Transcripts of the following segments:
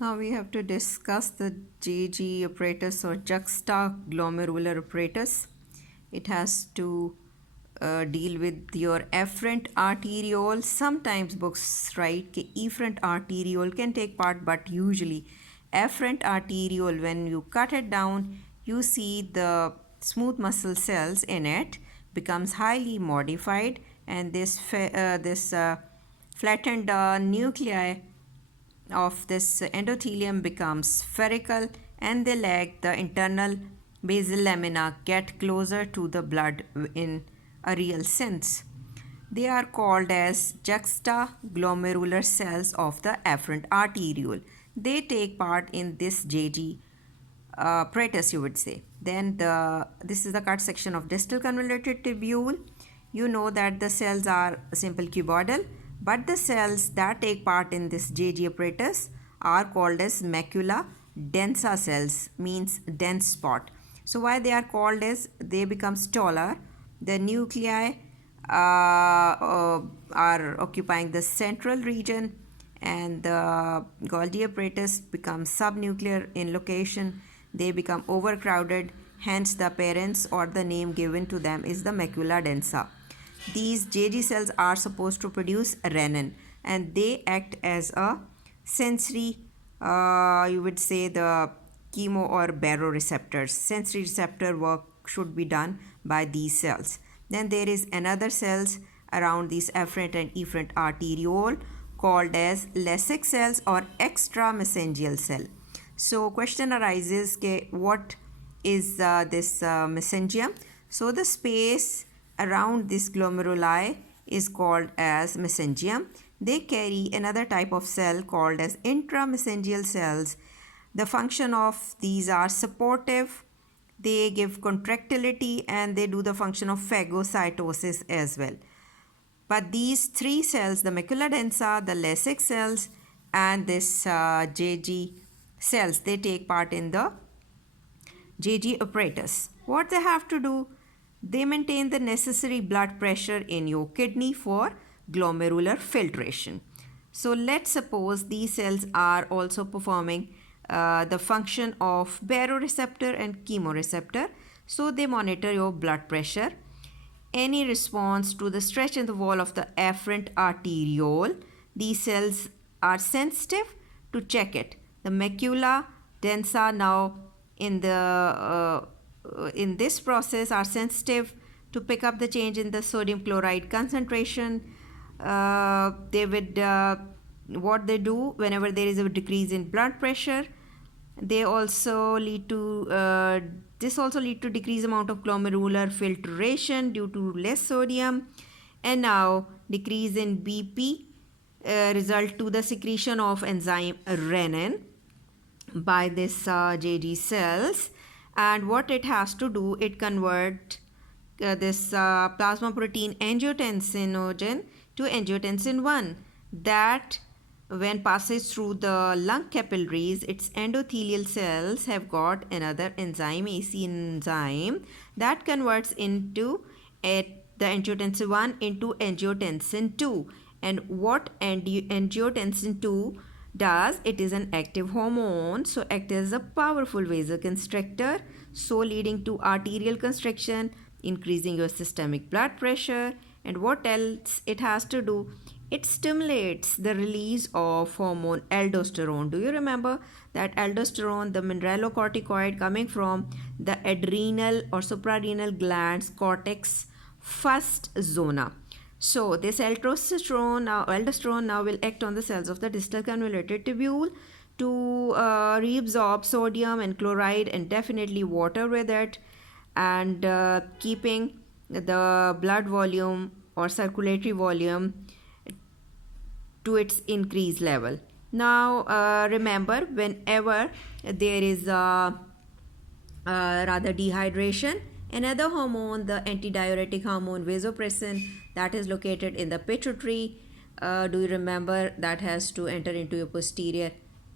Now we have to discuss the JG apparatus or juxtaglomerular apparatus. It has to deal with your afferent arteriole. Sometimes books write that efferent arteriole can take part, but usually afferent arteriole, when you cut it down, you see the smooth muscle cells in it becomes highly modified, and this flattened nuclei of this endothelium becomes spherical, and they lag the internal basal lamina get closer to the blood in a real sense. They are called as juxtaglomerular cells of the afferent arteriole. They take part in this JG apparatus, you would say. Then this is the cut section of distal convoluted tubule. You know that the cells are simple cuboidal, but the cells that take part in this JG apparatus are called as macula densa cells, means dense spot. So why they are called as, they become taller, the nuclei are occupying the central region, and the Golgi apparatus becomes subnuclear in location. They become overcrowded, hence the appearance or the name given to them is the macula densa. These JG cells are supposed to produce renin, and they act as a sensory, you would say the chemo or baroreceptors. Sensory receptor work should be done by these cells. Then there is another cells around these afferent and efferent arteriole called as Lessig cells or extramesangial cell. So question arises, what is this mesangium? So the space around this glomeruli is called as mesangium. They carry another type of cell called as intramesangial cells. The function of these are supportive, they give contractility, and they do the function of phagocytosis as well. But these three cells, the macula densa, the Lessig cells, and this JG cells, they take part in the JG apparatus. What they have to do? They maintain the necessary blood pressure in your kidney for glomerular filtration. So let's suppose these cells are also performing the function of baroreceptor and chemoreceptor. So they monitor your blood pressure. Any response to the stretch in the wall of the afferent arteriole, these cells are sensitive to check it. The macula densa now in this process are sensitive to pick up the change in the sodium chloride concentration. What they do whenever there is a decrease in blood pressure, they also lead to this also lead to decreased amount of glomerular filtration due to less sodium, and now decrease in BP result to the secretion of enzyme renin by this JG cells. And what it has to do, it convert this plasma protein angiotensinogen to angiotensin 1, that when passes through the lung capillaries, its endothelial cells have got another enzyme, AC enzyme, that converts into the angiotensin 1 into angiotensin 2. And what angiotensin 2 does, it is an active hormone, so acts as a powerful vasoconstrictor, so leading to arterial constriction, increasing your systemic blood pressure. And what else it has to do? It stimulates the release of hormone aldosterone. Do you remember that aldosterone, the mineralocorticoid coming from the adrenal or suprarenal glands cortex first zona? So this aldosterone now will act on the cells of the distal convoluted tubule to reabsorb sodium and chloride and definitely water with it, and keeping the blood volume or circulatory volume to its increased level. Now remember, whenever there is rather dehydration, another hormone, the antidiuretic hormone vasopressin, that is located in the pituitary. Do you remember that has to enter into your posterior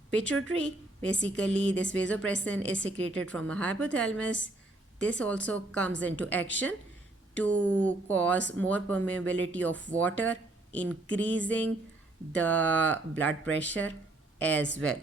pituitary? Basically, this vasopressin is secreted from a hypothalamus. This also comes into action to cause more permeability of water, increasing the blood pressure as well.